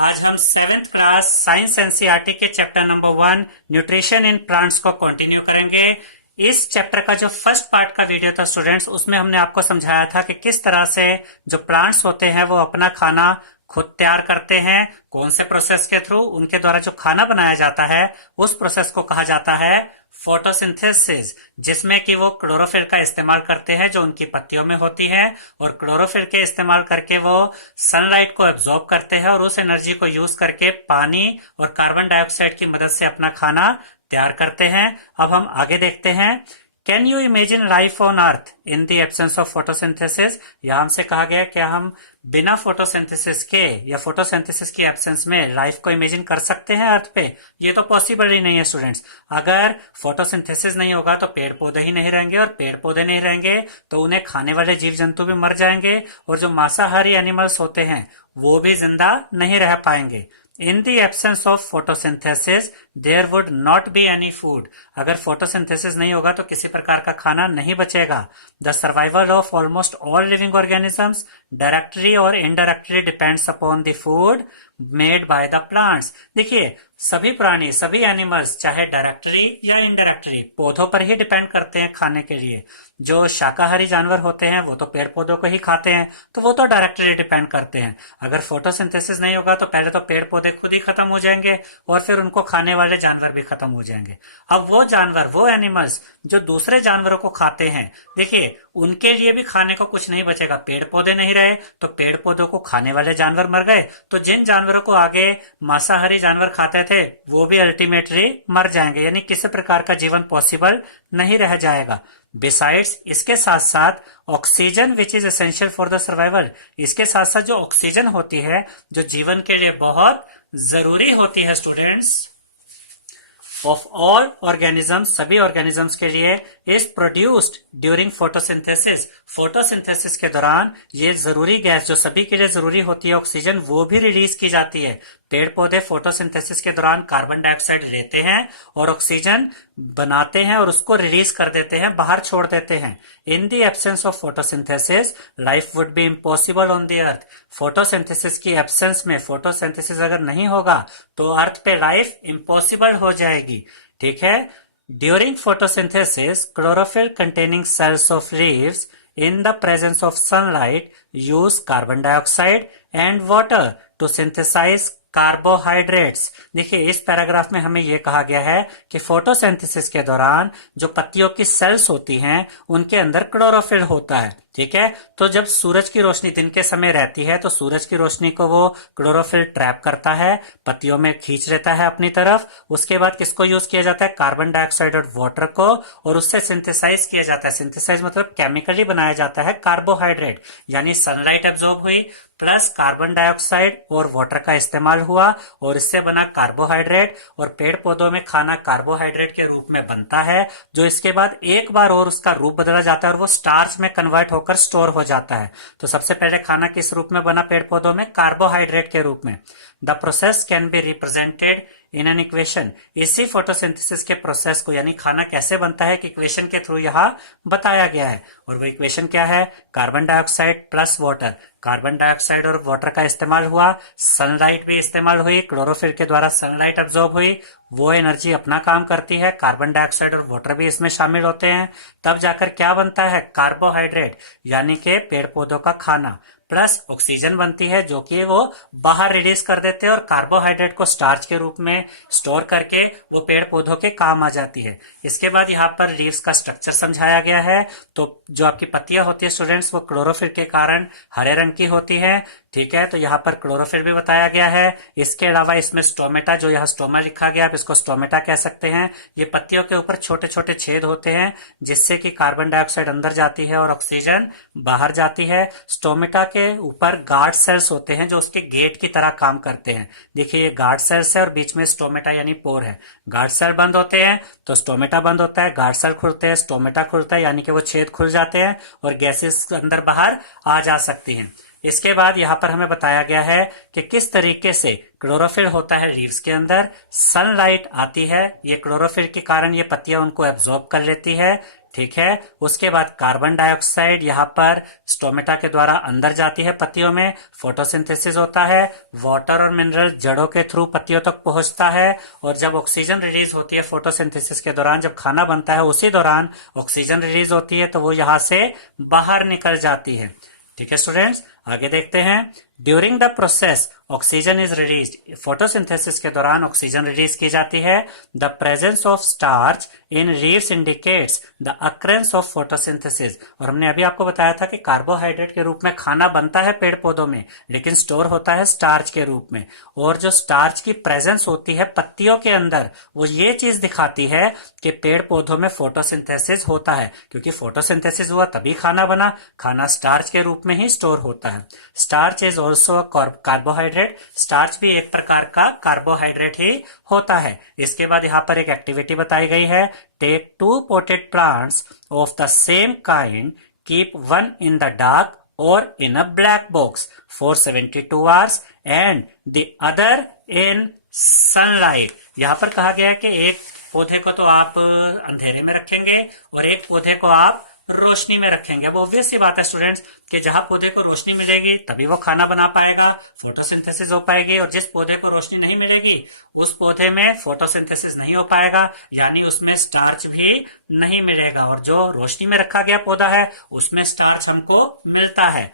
आज हम seventh class science NCERT के chapter number 1 nutrition in plants को कंटिन्यू करेंगे। इस चैप्टर का जो फर्स्ट पार्ट का वीडियो था स्टूडेंट्स, उसमें हमने आपको समझाया था कि किस तरह से जो प्लांट्स होते हैं वो अपना खाना खुद तैयार करते हैं, कौन से प्रोसेस के थ्रू। उनके द्वारा जो खाना बनाया जाता है उस प्रोसेस को कहा जाता है फोटोसिंथेसिस, जिसमें कि वो क्लोरोफिल का इस्तेमाल करते हैं जो उनकी पत्तियों में होती है, और क्लोरोफिल के इस्तेमाल करके वो सनलाइट को एब्जॉर्ब करते हैं और उस एनर्जी को यूज करके पानी और कार्बन डाइऑक्साइड की मदद से अपना खाना तैयार करते हैं। अब हम आगे देखते हैं। Can you imagine life on earth in the absence of photosynthesis. यहां हमसे कहा गया क्या हम बिना फोटोसिंथेसिस के या फोटोसिंथेसिस की एब्सेंस में लाइफ को इमेजिन कर सकते हैं अर्थ पे? ये तो पॉसिबल ही नहीं है स्टूडेंट्स। अगर फोटोसिंथेसिस नहीं होगा तो पेड़ पौधे ही नहीं रहेंगे, और पेड़ पौधे नहीं रहेंगे तो उन्हें खाने वाले जीव जंतु भी मर जाएंगे, और जो मांसाहारी एनिमल्स होते हैं वो भी जिंदा नहीं रह पाएंगे। In the absence of photosynthesis, there would not be any food. अगर फोटोसिंथेसिस नहीं होगा तो किसी प्रकार का खाना नहीं बचेगा। The survival of almost all living organisms directly or indirectly depends upon the food made by the plants. देखिए, सभी प्राणी, सभी एनिमल्स चाहे डायरेक्टली या इनडायरेक्टली पौधों पर ही डिपेंड करते हैं खाने के लिए। जो शाकाहारी जानवर होते हैं वो तो पेड़ पौधों को ही खाते हैं, तो वो तो डायरेक्टली डिपेंड करते हैं। अगर फोटोसिंथेसिस नहीं होगा तो पहले तो पेड़ पौधे खुद ही खत्म हो जाएंगे, और फिर उनको खाने वाले जानवर भी खत्म हो जाएंगे। अब वो जानवर, वो एनिमल्स जो दूसरे जानवरों को खाते हैं, देखिए उनके लिए भी खाने को कुछ नहीं बचेगा। पेड़ पौधे नहीं रहे तो पेड़ पौधों को खाने वाले जानवर मर गए, तो जिन जानवरों को आगे मांसाहारी जानवर खाते थे वो भी अल्टीमेटली मर जाएंगे, यानी किसी प्रकार का जीवन पॉसिबल नहीं रह जाएगा। बिसाइड्स, इसके साथ साथ oxygen which is essential for the survival, इसके साथ साथ जो ऑक्सीजन होती है जो जीवन के लिए बहुत जरूरी होती है स्टूडेंट्स, ऑफ ऑल ऑर्गेनिजम्स, सभी ऑर्गेनिजम्स के लिए, is produced during photosynthesis. Photosynthesis के दौरान ये जरूरी गैस जो सभी के लिए जरूरी होती है ऑक्सीजन, वो भी रिलीज की जाती है। पेड़ पौधे फोटोसिंथेसिस के दौरान कार्बन डाइऑक्साइड लेते हैं और ऑक्सीजन बनाते हैं और उसको रिलीज कर देते हैं, बाहर छोड़ देते हैं। In the absence of photosynthesis life would be impossible on the earth. Photosynthesis की एब्सेंस में, फोटोसिंथेसिस अगर नहीं होगा तो अर्थ पे लाइफ इम्पॉसिबल हो जाएगी। ठीक है। During photosynthesis chlorophyll containing cells of leaves in the presence of sunlight use carbon dioxide and water to synthesize carbohydrates. देखिए इस पैराग्राफ में हमें यह कहा गया है कि फोटोसिंथेसिस के दौरान जो पत्तियों की सेल्स होती हैं उनके अंदर क्लोरोफिल होता है। ठीक है, तो जब सूरज की रोशनी दिन के समय रहती है तो सूरज की रोशनी को वो क्लोरोफिल ट्रैप करता है, पत्तियों में खींच लेता है अपनी तरफ। उसके बाद किसको यूज किया जाता है? कार्बन डाइऑक्साइड और वाटर को, और उससे सिंथेसाइज किया जाता है। सिंथेसाइज मतलब केमिकली बनाया जाता है कार्बोहाइड्रेट, यानी सनलाइट एब्जॉर्ब हुई प्लस कार्बन डाइऑक्साइड और वाटर का इस्तेमाल हुआ और इससे बना कार्बोहाइड्रेट, और पेड़ पौधों में खाना कार्बोहाइड्रेट के रूप में बनता है, जो इसके बाद एक बार और उसका रूप बदला जाता है और वो स्टार्च में कन्वर्ट होकर स्टोर हो जाता है। तो सबसे पहले खाना किस रूप में बना पेड़ पौधों में? कार्बोहाइड्रेट के रूप में। The process can be represented in an equation. इसी फोटोसिंथेसिस के प्रोसेस को, यानी खाना कैसे बनता है, एक इक्वेशन के थ्रू यहाँ बताया गया है। और वो इक्वेशन क्या है? Carbon dioxide plus water. Carbon dioxide और वाटर का इस्तेमाल हुआ, सनलाइट भी इस्तेमाल हुई, क्लोरोफिल के द्वारा सनलाइट एब्जॉर्ब हुई, वो एनर्जी अपना काम करती है, कार्बन डाइऑक्साइड और वाटर भी इसमें शामिल होते हैं, तब जाकर क्या बनता है? कार्बोहाइड्रेट, यानी कि पेड़ पौधों का खाना, प्लस ऑक्सीजन बनती है जो कि वो बाहर रिलीज कर देते हैं, और कार्बोहाइड्रेट को स्टार्च के रूप में स्टोर करके वो पेड़ पौधों के काम आ जाती है। इसके बाद यहाँ पर लीव्स का स्ट्रक्चर समझाया गया है। तो जो आपकी पत्तियां होती है स्टूडेंट्स, वो क्लोरोफिल के कारण हरे रंग की होती है। ठीक है, तो यहाँ पर क्लोरोफिल भी बताया गया है। इसके अलावा इसमें स्टोमेटा, जो यहाँ स्टोमा लिखा गया, आप इसको स्टोमेटा कह सकते हैं। ये पत्तियों के ऊपर छोटे छोटे छेद होते हैं जिससे कि कार्बन डाइऑक्साइड अंदर जाती है और ऑक्सीजन बाहर जाती है। स्टोमेटा के ऊपर गार्ड सेल्स होते हैं जो उसके गेट की तरह काम करते हैं। देखिए ये गार्ड सेल्स है और बीच में स्टोमेटा यानी पोर है। गार्ड सेल बंद होते हैं तो स्टोमेटा बंद होता है, गार्ड सेल खुलते हैं, स्टोमेटा खुलता है, यानी कि वो छेद खुल जाते हैं और गैसेस अंदर बाहर आ जा सकती हैं। इसके बाद यहाँ पर हमें बताया गया है कि किस तरीके से क्लोरोफिल होता है लीव्स के अंदर, सनलाइट आती है, ये क्लोरोफिल के कारण ये पत्तियां उनको एब्जॉर्ब कर लेती है। ठीक है। उसके बाद कार्बन डाइऑक्साइड यहाँ पर स्टोमेटा के द्वारा अंदर जाती है पत्तियों में, फोटोसिंथेसिस होता है, वाटर और मिनरल जड़ों के थ्रू पत्तियों तक पहुंचता है, और जब ऑक्सीजन रिलीज होती है फोटोसिंथेसिस के दौरान, जब खाना बनता है उसी दौरान ऑक्सीजन रिलीज होती है तो वो यहाँ से बाहर निकल जाती है। ठीक है स्टूडेंट्स, आगे देखते हैं। During the process oxygen is released, photosynthesis के दौरान ऑक्सीजन रिलीज की जाती है। The presence of starch in leaves indicates the occurrence of photosynthesis, और हमने अभी आपको बताया था कि कार्बोहाइड्रेट के रूप में खाना बनता है पेड़ पौधों में, लेकिन स्टोर होता है स्टार्च के रूप में, और जो स्टार्च की प्रेजेंस होती है पत्तियों के अंदर, वो ये चीज दिखाती है कि पेड़ पौधों में फोटोसिंथेसिस होता है, क्योंकि फोटोसिंथेसिस हुआ तभी खाना बना, खाना स्टार्च के रूप में ही स्टोर होता है। Starch is also a carbohydrate, starch भी एक प्रकार का कार्बोहाइड्रेट ही होता है। इसके बाद यहाँ पर एक एक्टिविटी बताई गई है, take 2 potted plants of the same kind, keep one in the dark और in a black box for 72 hours and the other in sunlight. यहाँ पर कहा गया है कि एक पौधे को तो आप अंधेरे में रखेंगे और एक पौधे को आप रोशनी में रखेंगे। अब ऑब्वियस सी बात है स्टूडेंट्स कि जहां पौधे को रोशनी मिलेगी तभी वो खाना बना पाएगा, फोटोसिंथेसिस हो पाएगी, और जिस पौधे को रोशनी नहीं मिलेगी उस पौधे में फोटोसिंथेसिस नहीं हो पाएगा, यानी उसमें स्टार्च भी नहीं मिलेगा। और जो रोशनी में रखा गया पौधा है उसमें स्टार्च हमको मिलता है।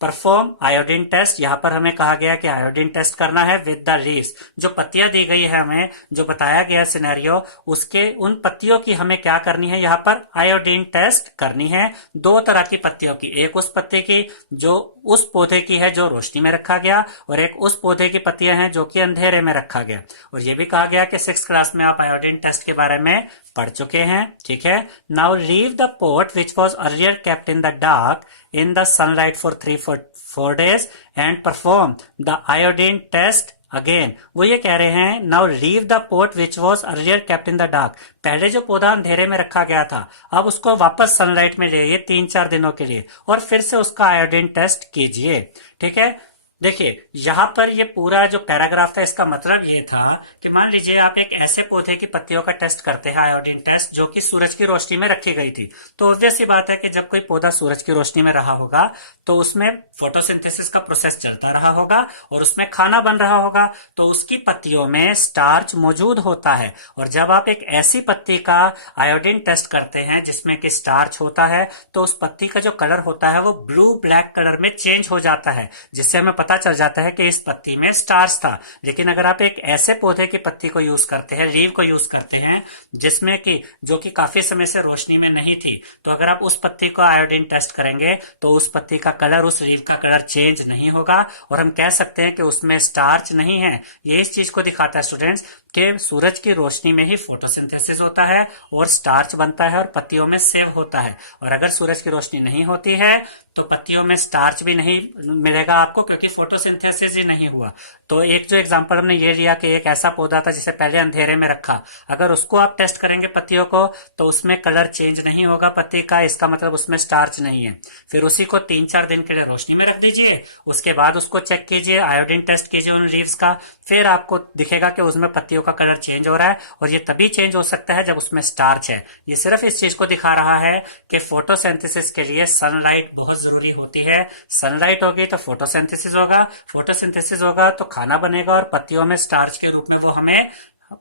परफॉर्म आयोडीन टेस्ट, यहाँ पर हमें कहा गया कि आयोडीन टेस्ट करना है विद द लीव्स। जो पत्तियां दी गई है हमें, जो बताया गया सिनेरियो, उसके उन पत्तियों की हमें क्या करनी है, यहाँ पर आयोडीन टेस्ट करनी है। 2 तरह की पत्तियों की, एक उस पत्ते की जो उस पौधे की है जो रोशनी में रखा गया, और एक उस पौधे की पत्तियां हैं जो कि अंधेरे में रखा गया। और ये भी कहा गया कि 6th क्लास में आप आयोडीन टेस्ट के बारे में पढ़ चुके हैं। ठीक है। Now leave the pot which was earlier kept in the dark in the sunlight for 3-4 days and perform the iodine test again। वो ये कह रहे हैं, now leave the pot which was earlier kept in the dark। पहले जो पौधा अंधेरे में रखा गया था अब उसको वापस सनलाइट में ले आइए 3-4 दिनों के लिए, और फिर से उसका आयोडीन टेस्ट कीजिए। ठीक है। देखिए यहाँ पर ये पूरा जो पैराग्राफ था इसका मतलब ये था कि मान लीजिए आप एक ऐसे पौधे की पत्तियों का टेस्ट करते हैं, आयोडीन टेस्ट, जो कि सूरज की रोशनी में रखी गई थी। तो ऑब्वियस सी बात है कि जब कोई पौधा सूरज की रोशनी में रहा होगा तो उसमें फोटोसिंथेसिस का प्रोसेस चलता रहा होगा और उसमें खाना बन रहा होगा, तो उसकी पत्तियों में स्टार्च मौजूद होता है। और जब आप एक ऐसी पत्ती का आयोडीन टेस्ट करते हैं जिसमें कि स्टार्च होता है, तो उस पत्ती का जो कलर होता है वो ब्लू ब्लैक कलर में चेंज हो जाता है, जिससे हमें पता चल जाता है कि इस पत्ती में स्टार्च था। लेकिन अगर आप एक ऐसे पौधे की पत्ती को यूज करते हैं, लीव को यूज करते हैं, जिसमें कि जो कि काफी समय से रोशनी में नहीं थी, तो अगर आप उस पत्ती को आयोडीन टेस्ट करेंगे तो उस पत्ती का कलर, उस लीव का कलर चेंज नहीं होगा, और हम कह सकते हैं कि उसमें स्टार्च नहीं है। ये इस चीज को दिखाता है स्टूडेंट्स कि सूरज की रोशनी में ही फोटोसिंथेसिस होता है और स्टार्च बनता है और पत्तियों में सेव होता है। और अगर सूरज की रोशनी नहीं होती है तो पत्तियों में स्टार्च भी नहीं मिलेगा आपको, क्योंकि फोटोसिंथेसिस ही नहीं हुआ। तो एक जो एग्जांपल हमने ये लिया कि एक ऐसा पौधा था जिसे पहले अंधेरे में रखा, अगर उसको आप टेस्ट करेंगे पत्तियों को तो उसमें कलर चेंज नहीं होगा पत्ती का, इसका मतलब उसमें स्टार्च नहीं है। फिर उसी को 3-4 दिन के लिए रोशनी में रख दीजिए, उसके बाद उसको चेक कीजिए, आयोडीन टेस्ट कीजिए उन लीव्स का, फिर आपको दिखेगा कि उसमें पत्तियों का कलर चेंज हो रहा है, और ये तभी चेंज हो सकता है जब उसमें स्टार्च है। ये सिर्फ इस चीज को दिखा रहा है कि फोटोसिंथेसिस के लिए सनलाइट बहुत जरूरी होती है। सनलाइट होगी तो फोटोसिंथेसिस होगा, फोटोसिंथेसिस होगा तो खाना बनेगा, और पत्तियों में स्टार्च के रूप में वो हमें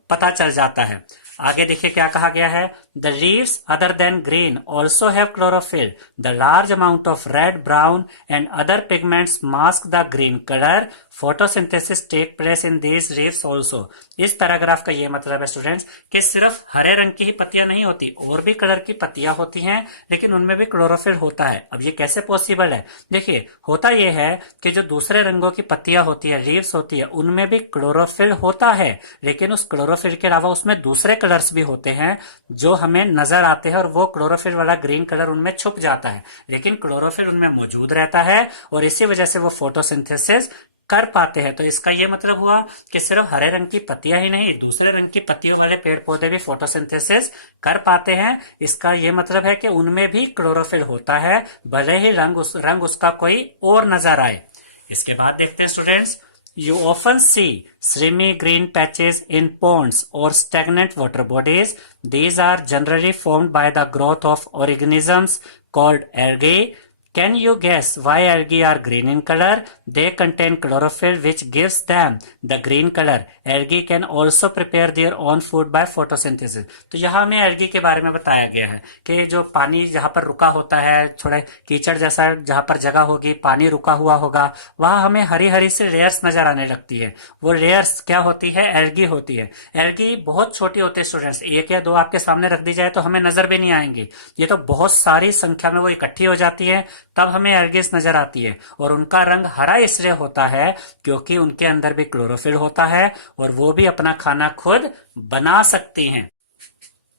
पता चल जाता है। आगे देखिए क्या कहा गया है, the leaves other than green also have chlorophyll, the large amount of red, brown and other pigments mask the green colour, photosynthesis take place in these leaves also. इस पैराग्राफ का ये मतलब है स्टूडेंट्स कि सिर्फ हरे रंग की ही पत्तियां नहीं होती, और भी कलर की पत्तियां होती हैं, लेकिन उनमें भी क्लोरोफिल होता है। अब ये कैसे पॉसिबल है, देखिए होता ये है कि जो दूसरे रंगों की पत्तियां होती है, लीव्स होती है, उनमें भी क्लोरोफिल होता है, लेकिन उस क्लोरोफिल के अलावा उसमें दूसरे कलर्स भी होते हैं जो हमें नजर आते हैं, और वो क्लोरोफिल वाला ग्रीन कलर उनमें छुप जाता है, लेकिन क्लोरोफिल उनमें मौजूद रहता है, और इसी वजह से वो फोटोसिंथेसिस कर पाते हैं। तो इसका ये मतलब हुआ कि सिर्फ हरे रंग की पत्तियां ही नहीं, दूसरे रंग की पत्तियों वाले पेड़ पौधे भी फोटोसिंथेसिस कर पाते हैं। इसका ये मतलब है कि उनमें भी क्लोरोफिल होता है, भले ही रंग उसका कोई और नजर आए। इसके बाद देखते हैं students, You often see slimy green patches in ponds or stagnant water bodies. These are generally formed by the growth of organisms called algae. Can you guess why algae are green in color? They contain chlorophyll which gives them the green color. Algae can also prepare their own food by photosynthesis. तो यहाँ हमें algae के बारे में बताया गया है कि जो पानी जहाँ पर रुका होता है, थोड़ा कीचड़ जैसा जहाँ पर जगह होगी, पानी रुका हुआ होगा, वहाँ हमें हरी हरी सी लेयर्स नजर आने लगती है। वो लेयर्स क्या होती है? एल्गी होती है। एल्गी बहुत छोटी होती है स्टूडेंट्स, एक या दो आपके सामने रख दी जाए तो हमें नजर भी नहीं आएंगी। ये तो बहुत सारी संख्या में वो इकट्ठी हो जाती है, तब हमें एल्गीज नजर आती है। और उनका रंग हरा इसलिए होता है क्योंकि उनके अंदर भी क्लोरोफिल होता है और वो भी अपना खाना खुद बना सकती हैं।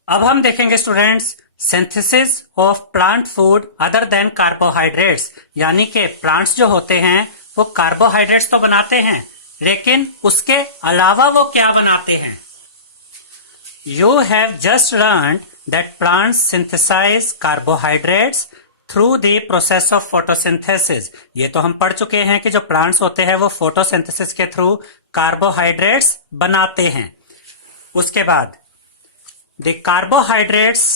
अब हम देखेंगे students synthesis of plant food other than carbohydrates, यानी कि प्लांट्स जो होते हैं वो कार्बोहाइड्रेट्स तो बनाते हैं, लेकिन उसके अलावा वो क्या बनाते हैं? You have just learned that plants synthesize carbohydrates through the process of photosynthesis. ये तो हम पढ़ चुके हैं कि जो प्लांट्स होते हैं वो फोटोसिंथेसिस के थ्रू कार्बोहाइड्रेट्स बनाते हैं। उसके बाद the carbohydrates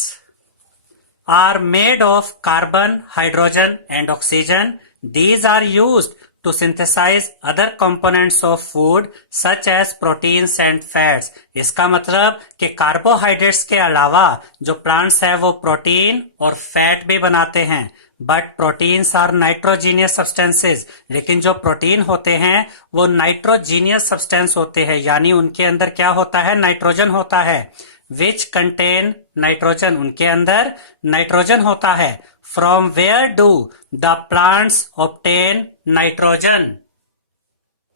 are made of carbon, hydrogen and oxygen. These are used to synthesize other components of food such as proteins and fats. इसका मतलब कि कार्बोहाइड्रेट्स के अलावा जो प्लांट्स है वो प्रोटीन और फैट भी बनाते हैं। But proteins are nitrogenous substances, लेकिन जो प्रोटीन होते हैं वो नाइट्रोजीनियस सब्सटेंस होते हैं, यानी उनके अंदर क्या होता है? नाइट्रोजन होता है। विच कंटेन नाइट्रोजन, उनके अंदर नाइट्रोजन होता है। From where do the plants obtain nitrogen?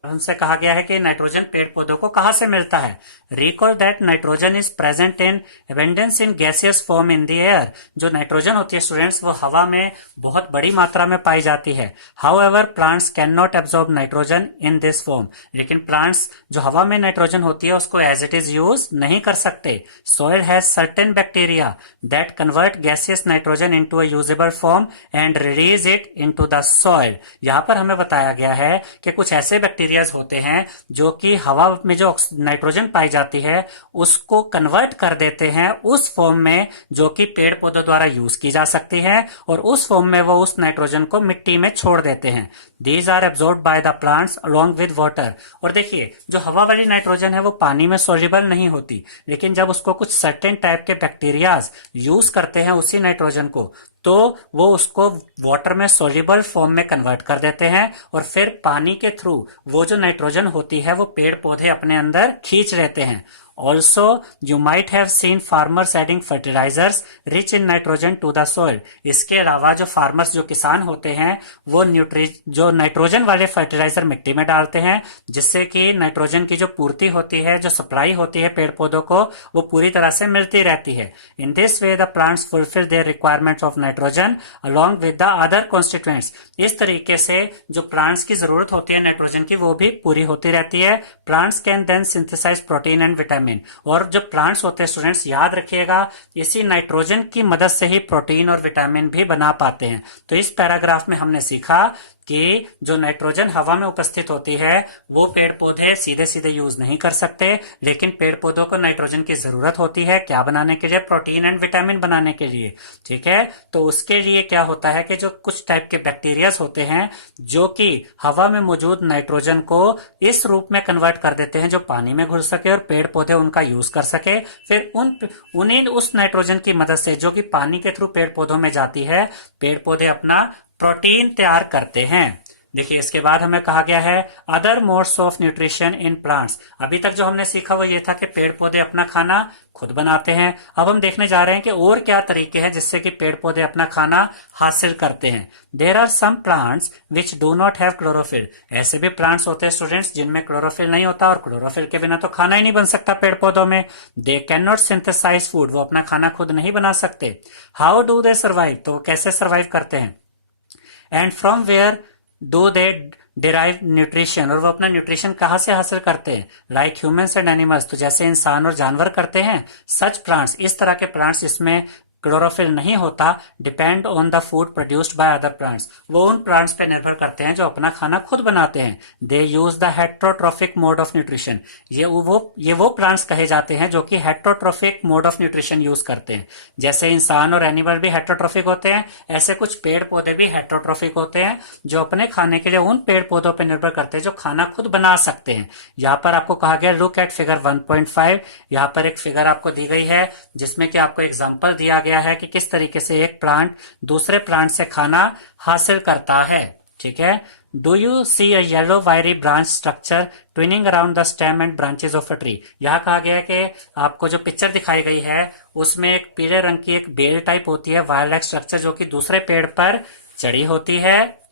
हमसे कहा गया है कि नाइट्रोजन पेड़ पौधों को कहां से मिलता है। Recall that nitrogen is present in abundance in gaseous form in the air. जो नाइट्रोजन होती है स्टूडेंट्स वो हवा में बहुत बड़ी मात्रा में पाई जाती है। However plants can not absorb nitrogen in this form, लेकिन प्लांट्स जो हवा में नाइट्रोजन होती है उसको एज इट इज यूज नहीं कर सकते। Soil has certain bacteria that convert gaseous nitrogen into a usable form and release it into the soil. यहाँ पर हमें बताया गया है कि कुछ ऐसे बैक्टीरिया होते हैं जो कि हवा में जो नाइट्रोजन पाई जाती है उसको कन्वर्ट कर देते हैं उस फॉर्म में जो कि पेड़ पौधों द्वारा यूज की जा सकती है, और उस फॉर्म में वो उस नाइट्रोजन को मिट्टी में छोड़ देते हैं। These are absorbed by the plants along with water. और देखिए जो हवा वाली नाइट्रोजन है वो पानी में सोल्यूबल नहीं होती, लेकिन जब उसको कुछ सर्टेन टाइप के बैक्टीरियाज यूज करते हैं उसी नाइट्रोजन को, तो वो उसको वाटर में सोल्यूबल फॉर्म में कन्वर्ट कर देते हैं और फिर पानी के थ्रू वो जो नाइट्रोजन होती है वो पेड़ पौधे अपने अंदर खींच लेते हैं। Also, you might have seen farmers adding fertilizers rich in nitrogen to the soil. इसके अलावा जो फार्मर्स जो किसान होते हैं वो जो नाइट्रोजन वाले फर्टिलाइजर मिट्टी में डालते हैं, जिससे कि नाइट्रोजन की जो पूर्ति होती है, जो सप्लाई होती है पेड़ पौधों को, वो पूरी तरह से मिलती रहती है। In this way the plants fulfil there requirements of nitrogen along with the other constituents. इस तरीके से जो प्लांट्स की जरूरत होती है नाइट्रोजन की वो भी पूरी होती रहती है। Plants can then synthesise protein and vitamin. और जो प्लांट्स होते हैं स्टूडेंट्स याद रखिएगा इसी नाइट्रोजन की मदद से ही प्रोटीन और विटामिन भी बना पाते हैं। तो इस पैराग्राफ में हमने सीखा कि जो नाइट्रोजन हवा में उपस्थित होती है वो पेड़ पौधे सीधे सीधे यूज नहीं कर सकते, लेकिन पेड़ पौधों को नाइट्रोजन की जरूरत होती है क्या बनाने के लिए? प्रोटीन एंड विटामिन बनाने के लिए। ठीक है, तो उसके लिए क्या होता है कि जो कुछ टाइप के बैक्टीरियाज होते हैं जो कि हवा में मौजूद नाइट्रोजन को इस रूप में कन्वर्ट कर देते हैं जो पानी में घुल सके और पेड़ पौधे उनका यूज कर सके। फिर उन्हीं उस नाइट्रोजन की मदद से जो कि पानी के थ्रू पेड़ पौधों में जाती है, पेड़ पौधे अपना प्रोटीन तैयार करते हैं। देखिए इसके बाद हमें कहा गया है other modes of nutrition in plants. अभी तक जो हमने सीखा वो ये था कि पेड़ पौधे अपना खाना खुद बनाते हैं। अब हम देखने जा रहे हैं कि और क्या तरीके हैं जिससे कि पेड़ पौधे अपना खाना हासिल करते हैं। There are some plants which do not have chlorophyll. ऐसे भी प्लांट्स होते हैं स्टूडेंट्स जिनमें क्लोरोफिल नहीं होता, और क्लोरोफिल के बिना तो खाना ही नहीं बन सकता पेड़ पौधों में। They can not synthesise food. वो अपना खाना खुद नहीं बना सकते। How do they survive. तो वो कैसे सर्वाइव करते हैं? And from where do they derive nutrition. और वो अपना न्यूट्रिशन कहाँ से हासिल करते हैं? Like humans and animals. तो जैसे इंसान और जानवर करते हैं, सच प्लांट्स, इस तरह के प्लांट्स जिसमें क्लोरोफिल नहीं होता, depend on the food produced by other plants, वो उन प्लांट्स पे निर्भर करते हैं जो अपना खाना खुद बनाते हैं। They use the heterotrophic mode of nutrition, ये वो प्लांट्स कहे जाते हैं जो कि heterotrophic mode of nutrition use करते हैं। जैसे इंसान और एनिमल भी हेट्रोट्रोफिक होते हैं, ऐसे कुछ पेड़ पौधे भी हेट्रोट्रोफिक होते हैं जो अपने खाने के लिए उन पेड़ पौधों पर निर्भर करते हैं जो खाना खुद बना सकते हैं। यहाँ पर आपको कहा गया लुक एट फिगर 1.5। यहाँ पर एक फिगर आपको दी गई है जिसमें कि आपको एग्जांपल दिया गया है कि किस तरीके से एक प्लांट दूसरे प्लांट से खाना हासिल करता है। ठीक है, do you see a yellow wiry branch structure twining around the stem and branches of a tree. यहाँ कहा गया है कि आपको जो पिक्चर दिखाई गई है उसमें एक पीले रंग की एक बेल टाइप होती है, वायर लाइक स्ट्रक्चर, जो कि दूसरे पेड़ पर चढ़ी होती है।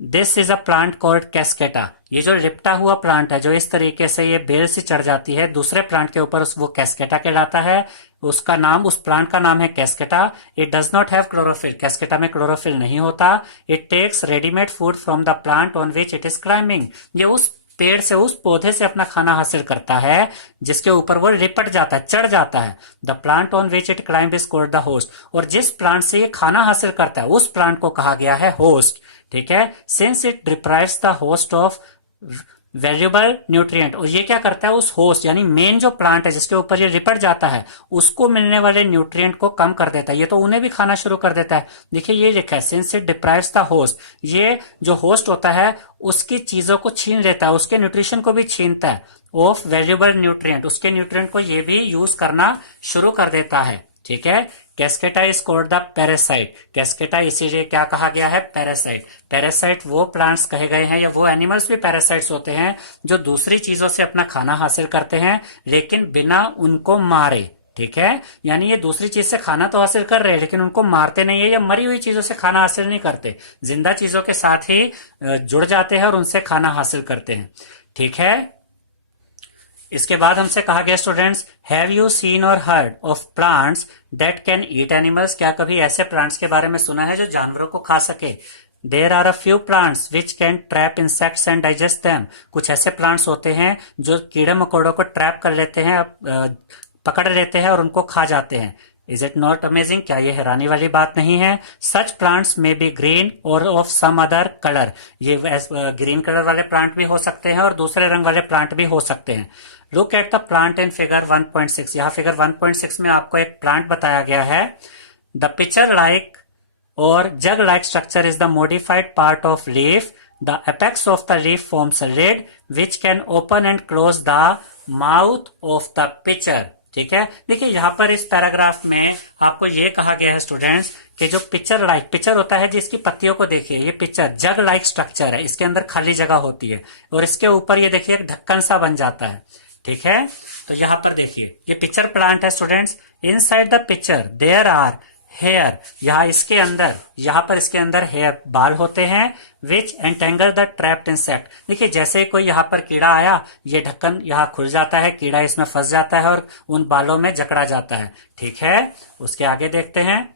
This is a plant called cuscuta. ये जो लिपटा हुआ प्लांट है, जो इस तरीके से ये बेल से चढ़ जाती है दूसरे प्लांट के ऊपर, वो कैस्केटा कहलाता है। उसका नाम, उस प्लांट का नाम है cuscuta. It does not have chlorophyll, cuscuta में क्लोरोफिल नहीं होता। It takes readymade food from the plant on which it is climbing. ये उस पेड़ से, उस पौधे से अपना खाना हासिल करता है जिसके ऊपर वो लिपट जाता है, चढ़ जाता है। The plant on which it climb is called the host. और जिस प्लांट से ये खाना हासिल करता है उस प्लांट को कहा गया है होस्ट। ठीक है, since it deprives the host of valuable nutrient. और ये क्या करता है, उस होस्ट यानी मेन जो प्लांट है जिसके ऊपर ये लिपट जाता है उसको मिलने वाले न्यूट्रिएंट को कम कर देता है। ये तो उन्हें भी खाना शुरू कर देता है। देखिए ये लिखा है since it deprives the host, ये जो होस्ट होता है उसकी चीजों को छीन लेता है, उसके न्यूट्रिशन को भी छीनता है। ऑफ वैल्यूएबल न्यूट्रिएंट, उसके न्यूट्रिएंट को ये भी यूज करना शुरू कर देता है। ठीक है, कैस्केटा इज कॉल्ड द पैरासाइट। कैस्केटा इसीलिए क्या कहा गया है, पैरासाइट। पैरासाइट वो प्लांट्स कहे गए हैं या वो एनिमल्स भी पैरासाइट्स होते हैं जो दूसरी चीजों से अपना खाना हासिल करते हैं लेकिन बिना उनको मारे। ठीक है, यानी ये दूसरी चीज से खाना तो हासिल कर रहे हैं लेकिन उनको मारते नहीं है या मरी हुई चीजों से खाना हासिल नहीं करते, जिंदा चीजों के साथ ही जुड़ जाते हैं और उनसे खाना हासिल करते हैं। ठीक है, इसके बाद हमसे कहा गया स्टूडेंट्स, हैव यू सीन और heard of plants that can eat animals. क्या कभी ऐसे प्लांट्स के बारे में सुना है जो जानवरों को खा सके। There are a few plants which can trap insects and digest them. कुछ ऐसे प्लांट्स होते हैं जो कीड़े मकोड़ों को ट्रैप कर लेते हैं, पकड़ लेते हैं और उनको खा जाते हैं। इज इट नॉट अमेजिंग, क्या ये हैरानी वाली बात नहीं है। सच प्लांट्स में बी ग्रीन और ऑफ सम अदर कलर। ये ग्रीन कलर वाले प्लांट भी हो सकते हैं और दूसरे रंग वाले प्लांट भी हो सकते हैं। Look at the plant in figure 1.6। यहाँ फिगर 1.6 में आपको एक प्लांट बताया गया है। द पिक्चर लाइक और jug like structure is the modified part of leaf. The apex of the leaf forms a lid which can open and close the mouth of the pitcher. ठीक है, देखिए यहाँ पर इस पैराग्राफ में आपको ये कहा गया है स्टूडेंट्स कि जो पिक्चर लाइक, पिक्चर होता है जिसकी पत्तियों को देखिए, ये पिक्चर जग लाइक स्ट्रक्चर है, इसके अंदर खाली जगह होती है और इसके ऊपर ये देखिए एक ढक्कन सा बन जाता है। ठीक है, तो यहाँ पर देखिए ये पिक्चर प्लांट है students. Inside the pitcher there are hair. यहाँ इसके अंदर, यहाँ पर इसके अंदर हेयर, बाल होते हैं। विच एंटेंगल द ट्रैप्ड इंसेक्ट। देखिए जैसे ही कोई यहाँ पर कीड़ा आया, ये ढक्कन यहाँ खुल जाता है, कीड़ा इसमें फंस जाता है और उन बालों में जकड़ा जाता है। ठीक है, उसके आगे देखते हैं।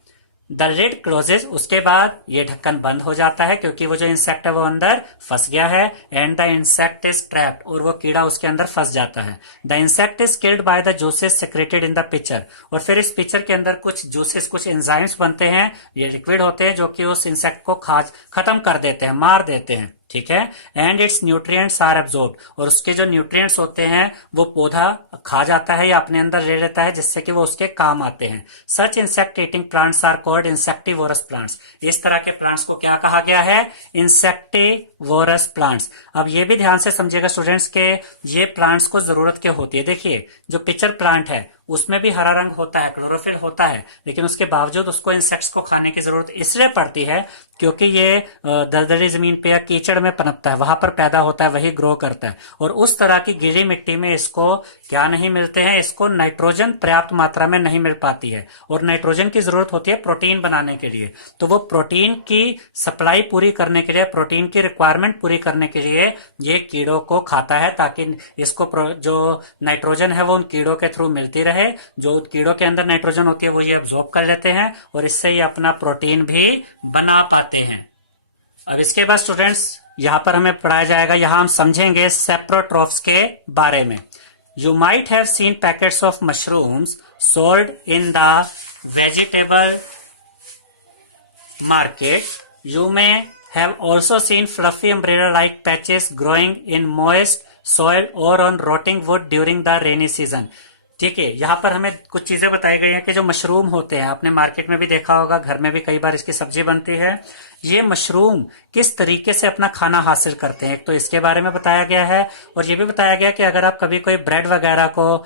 द लिड क्लोजेज, उसके बाद ये ढक्कन बंद हो जाता है क्योंकि वो जो इंसेक्ट है वो अंदर फंस गया है। And the insect is trapped, और वो कीड़ा उसके अंदर फंस जाता है। The insect is killed by the juices secreted in the picture. और फिर इस पिक्चर के अंदर कुछ जूसेस, कुछ एंजाइम्स बनते हैं, ये लिक्विड होते हैं जो कि उस इंसेक्ट को खत्म कर देते हैं, मार देते हैं। ठीक है, and its nutrients are absorbed, और उसके जो न्यूट्रिएंट्स होते हैं वो पौधा खा जाता है या अपने अंदर ले लेता है जिससे कि वो उसके काम आते हैं। Such insect eating plants are called insectivorous plants. इस तरह के प्लांट्स को क्या कहा गया है, इंसेक्टिवोरस प्लांट्स। अब ये भी ध्यान से समझिएगा स्टूडेंट्स के ये प्लांट्स को जरूरत क्या होती है। देखिए जो पिक्चर प्लांट है उसमें भी हरा रंग होता है, क्लोरोफिल होता है, लेकिन उसके बावजूद उसको इंसेक्ट्स को खाने की जरूरत इसलिए पड़ती है क्योंकि ये दलदली जमीन पे या कीचड़ में पनपता है, वहां पर पैदा होता है, वही ग्रो करता है। और उस तरह की गीली मिट्टी में इसको क्या नहीं मिलते हैं, इसको नाइट्रोजन पर्याप्त मात्रा में नहीं मिल पाती है, और नाइट्रोजन की जरूरत होती है प्रोटीन बनाने के लिए। तो वो प्रोटीन की सप्लाई पूरी करने के लिए, प्रोटीन की रिक्वायरमेंट पूरी करने के लिए ये कीड़ों को खाता है ताकि इसको जो नाइट्रोजन है वो उन कीड़ों के थ्रू मिलती रहे। जो कीड़ों के अंदर नाइट्रोजन होती है वो ये अब्सॉर्ब कर लेते हैं और इससे ये अपना प्रोटीन भी बना पाते हैं। अब इसके बाद स्टूडेंट्स यहां पर हमें पढ़ाया जाएगा, यहां हम समझेंगे सेप्रोट्रॉफ्स के बारे में। You might have seen packets of mushrooms sold in the vegetable market, you may have also seen fluffy umbrella-like patches growing in moist soil or on rotting wood during the rainy season. ठीक है, यहाँ पर हमें कुछ चीजें बताई गई हैं कि जो मशरूम होते हैं, आपने मार्केट में भी देखा होगा, घर में भी कई बार इसकी सब्जी बनती है। ये मशरूम किस तरीके से अपना खाना हासिल करते हैं, एक तो इसके बारे में बताया गया है, और ये भी बताया गया कि अगर आप कभी कोई ब्रेड वगैरह को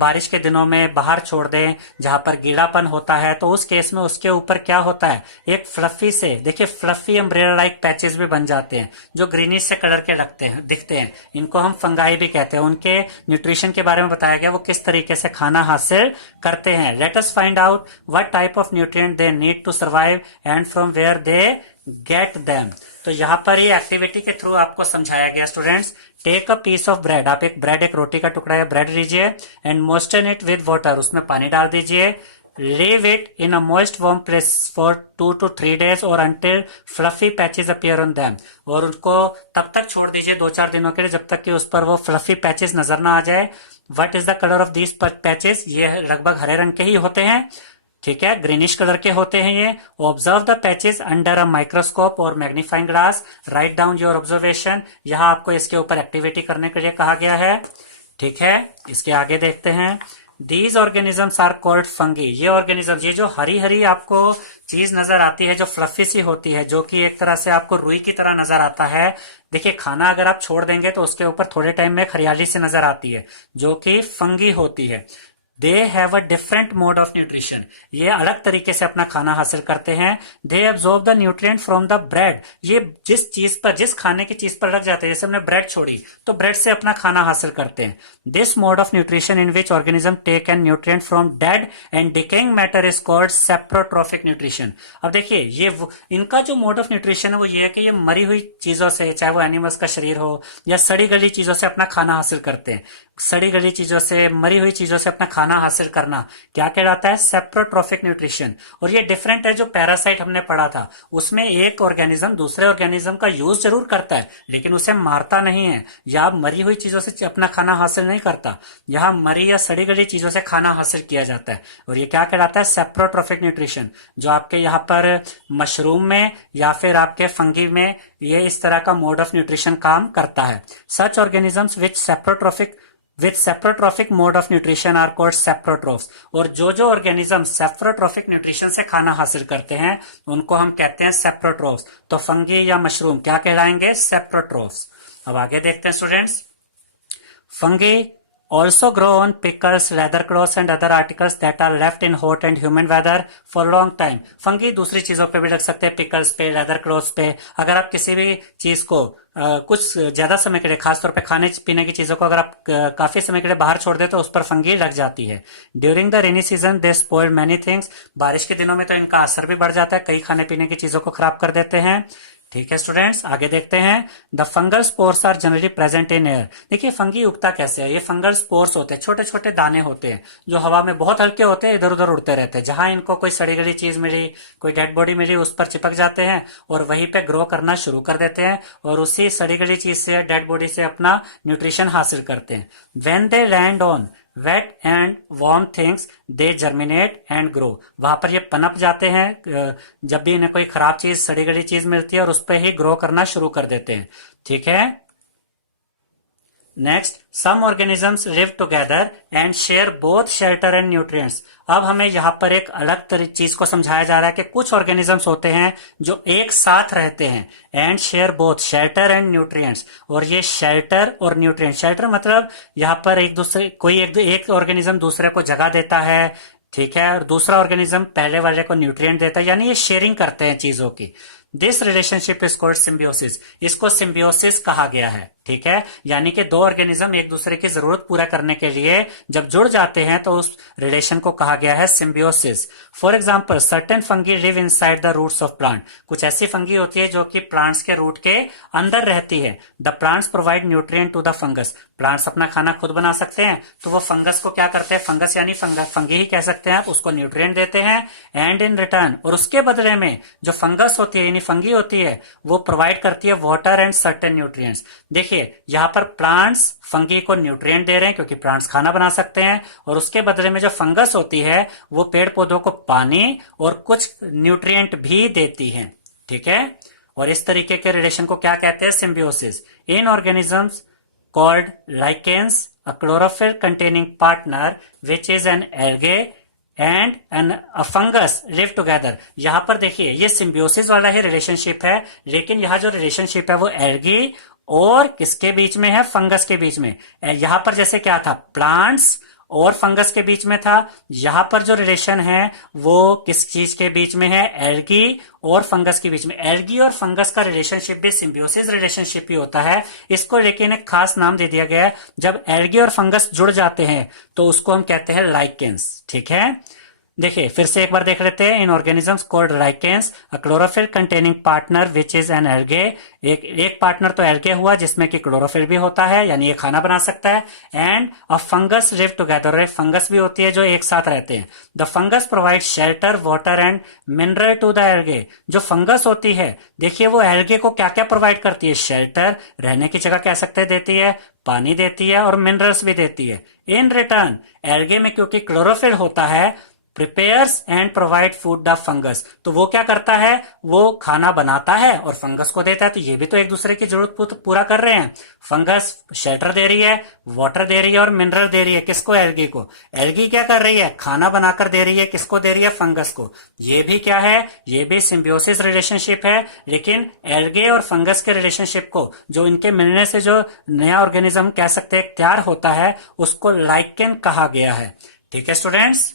बारिश के दिनों में बाहर छोड़ दें जहां पर गीलापन होता है, तो उस केस में उसके ऊपर क्या होता है, एक फ्लफी से, देखिए फ्लफी अम्ब्रेला लाइक पैचेस भी बन जाते हैं जो ग्रीनिश से कलर के दिखते हैं। इनको हम फंगाई भी कहते हैं। उनके न्यूट्रिशन के बारे में बताया गया, वो किस तरीके से खाना हासिल करते हैं। Let us find out what type of nutrient they need to survive and from where they get them. तो यहाँ पर ये एक्टिविटी के थ्रू आपको समझाया गया students. Take a piece of bread, आप एक रोटी का टुकड़ा या ब्रेड लीजिए, and moisten it with water, उसमें पानी डाल दीजिए। Leave it in a moist warm place for 2 to 3 days और until fluffy patches appear on them, और उनको तब तक छोड़ दीजिए 2-4 दिनों के लिए जब तक कि उस पर वो फ्लफी पैचेस नजर ना आ जाए। What is the colour of these patches, ये लगभग हरे रंग के ही होते हैं, ठीक है, ग्रीनिश कलर के होते हैं ये। Observe the patches under a microscope और magnifying glass, write down your observation. यहाँ आपको इसके ऊपर एक्टिविटी करने के लिए कहा गया है, ठीक है। इसके आगे देखते हैं। These organisms are called fungi. ये ऑर्गेनिज्म, ये जो हरी हरी आपको चीज नजर आती है, जो फ्लफी सी होती है, जो कि एक तरह से आपको रुई की तरह नजर आता है। देखिए, खाना अगर आप छोड़ देंगे तो उसके ऊपर थोड़े टाइम में हरियाली से नजर आती है, जो कि फंगी होती है। They have a different mode of nutrition, ये अलग तरीके से अपना खाना हासिल करते हैं। They absorb the nutrient from the bread, ये जिस खाने की चीज पर लग जाते हैं, जैसे हमने ब्रेड छोड़ी तो ब्रेड से अपना खाना हासिल करते हैं। This mode of nutrition in which organism take an nutrient from dead and decaying matter is called saprotrophic nutrition. अब देखिए, ये इनका जो मोड ऑफ न्यूट्रिशन है वो ये है कि ये मरी हुई चीजों से, चाहे वो एनिमल्स का शरीर हो या सड़ी गली चीजों से अपना खाना हासिल करते हैं। सड़ी गली चीजों से, मरी हुई चीजों से अपना खाना हासिल करना क्या कहलाता है, सेप्रोट्रॉफिक न्यूट्रिशन। और ये डिफरेंट है, जो पैरासाइट हमने पढ़ा था उसमें एक ऑर्गेनिज्म दूसरे ऑर्गेनिज्म का यूज जरूर करता है लेकिन उसे मारता नहीं है, या मरी हुई चीजों से अपना खाना हासिल नहीं करता। यहाँ मरी या सड़ी गली चीजों से खाना हासिल किया जाता है, और ये क्या कहलाता है, सेप्रोट्रॉफिक न्यूट्रिशन। जो आपके यहाँ पर मशरूम में या फिर आपके फंगी में ये इस तरह का मोड ऑफ न्यूट्रिशन काम करता है। Such organisms with saprotrophic mode of nutrition are called saprotrophs. और जो ऑर्गेनिज्म सेप्रोट्रॉफिक न्यूट्रिशन से खाना हासिल करते हैं उनको हम कहते हैं सेप्रोट्रोफ्स। तो फंगी या मशरूम क्या कहलाएंगे, सेप्रोट्रोफ्स। अब आगे देखते हैं students. Fungi also grow on pickles, leather cloths and other articles that are left in hot and humid weather for long time. Fungi दूसरी चीजों पे भी लग सकते हैं, पिकल्स पे, लेदर क्लॉथ्स पे। अगर आप किसी भी चीज को कुछ ज्यादा समय के लिए, खासतौर पे खाने पीने की चीजों को अगर आप काफी समय के लिए बाहर छोड़ दे तो उस पर फंगी लग जाती है। During the rainy season they spoil many things, बारिश के दिनों में तो इनका असर भी बढ़ जाता है, कई खाने पीने की चीजों को खराब कर देते हैं। ठीक है स्टूडेंट्स, आगे देखते हैं। The fungal spores are generally present in air. देखिए, फंगी उगता कैसे है। ये फंगल स्पोर्स होते हैं, छोटे छोटे दाने होते हैं जो हवा में बहुत हल्के होते हैं, इधर उधर उड़ते रहते हैं। जहां इनको कोई सड़ी गली चीज मिली, कोई डेड बॉडी मिली, उस पर चिपक जाते हैं और वहीं पे ग्रो करना शुरू कर देते हैं, और उसी सड़ी गली चीज से, डेड बॉडी से अपना न्यूट्रिशन हासिल करते हैं। When they land on wet and warm things they germinate and grow, वहां पर ये पनप जाते हैं। जब भी इन्हें कोई खराब चीज, सड़ी गली चीज मिलती है और उस पर ही ग्रो करना शुरू कर देते हैं, ठीक है। Next, some organisms live together and share both shelter and nutrients. अब हमें यहाँ पर एक अलग चीज को समझाया जा रहा है कि कुछ ऑर्गेनिजम्स होते हैं जो एक साथ रहते हैं, and share both shelter and nutrients. और ये शेल्टर और न्यूट्रिएंट, शेल्टर मतलब यहाँ पर एक ऑर्गेनिज्म दूसरे को जगह देता है, ठीक है, और दूसरा ऑर्गेनिज्म पहले वाले को न्यूट्रिएंट देता है, यानी ये शेयरिंग करते हैं चीजों की। This relationship is called symbiosis, इसको सिम्बियोसिस कहा गया है, ठीक है। यानी कि दो ऑर्गेनिज्म एक दूसरे की जरूरत पूरा करने के लिए जब जुड़ जाते हैं तो उस रिलेशन को कहा गया है symbiosis. For example, certain fungi live inside the roots of plant. कुछ ऐसी फंगी होती है जो कि प्लांट्स के रूट के अंदर रहती है। The plants provide nutrient to the fungus, plants अपना खाना खुद बना सकते हैं तो वो फंगस को क्या करते हैं, फंगस यानी फंगी ही कह सकते हैं आप, उसको न्यूट्रिएंट देते हैं। एंड इन रिटर्न, और उसके बदले में जो फंगस होती है यानी फंगी होती है वो प्रोवाइड करती है वाटर एंड सर्टेन न्यूट्रिएंट्स। देखिए, देखिए यहाँ पर प्लांट्स फंगी को न्यूट्रिएंट दे रहे हैं क्योंकि प्लांट्स खाना बना सकते हैं, और उसके बदले में जो फंगस होती है वो पेड़ पौधों को पानी और कुछ न्यूट्रिएंट भी देती है। ठीक है, और इस तरीके के रिलेशन को क्या कहते हैं? Symbiosis. In organisms called lichens, a chlorophyll containing partner which is an algae and a fungus live together। यहां पर देखिए ये सिम्बियोसिस वाला ही रिलेशनशिप है, लेकिन यहां जो रिलेशनशिप है वो एल्गी और किसके बीच में है? फंगस के बीच में। यहां पर जैसे क्या था? प्लांट्स और फंगस के बीच में था। यहां पर जो रिलेशन है वो किस चीज के बीच में है? एल्गी और फंगस के बीच में। एल्गी और फंगस का रिलेशनशिप भी सिम्बियोसिस रिलेशनशिप ही होता है। इसको लेकिन एक खास नाम दे दिया गया है। जब एल्गी और फंगस जुड़ जाते हैं तो उसको हम कहते हैं लाइकेंस। ठीक है, देखिए फिर से एक बार देख लेते हैं। In organisms called lichens, a chlorophyll containing partner which is an algae. एक पार्टनर तो एल्गे हुआ जिसमें कि क्लोरोफिल भी होता है, यानी ये खाना बना सकता है। And a fungus live together, fungus भी होती है जो एक साथ रहते हैं। The fungus provide shelter, water and mineral to the algae. जो फंगस होती है देखिए वो एल्गे को क्या क्या प्रोवाइड करती है? शेल्टर, रहने की जगह कह सकते हैं, देती है, पानी देती है और मिनरल्स भी देती है। इन रिटर्न एल्गे में क्योंकि क्लोरोफिल होता है, prepares and provide food the fungus, तो वो क्या करता है? वो खाना बनाता है और फंगस को देता है। तो ये भी तो एक दूसरे की जरूरत पूरा कर रहे हैं। फंगस शेल्टर दे रही है, वाटर दे रही है और मिनरल दे रही है। किसको? एल्गी को। एल्गी क्या कर रही है? खाना बनाकर दे रही है। किसको दे रही है? फंगस को। ये भी क्या है? ये भी सिम्बियोसिस रिलेशनशिप है। लेकिन एल्गे और फंगस के रिलेशनशिप को, जो इनके मिलने से जो नया ऑर्गेनिज्म कह सकते हैं तैयार होता है, उसको लाइकेन कहा गया है। ठीक है स्टूडेंट्स।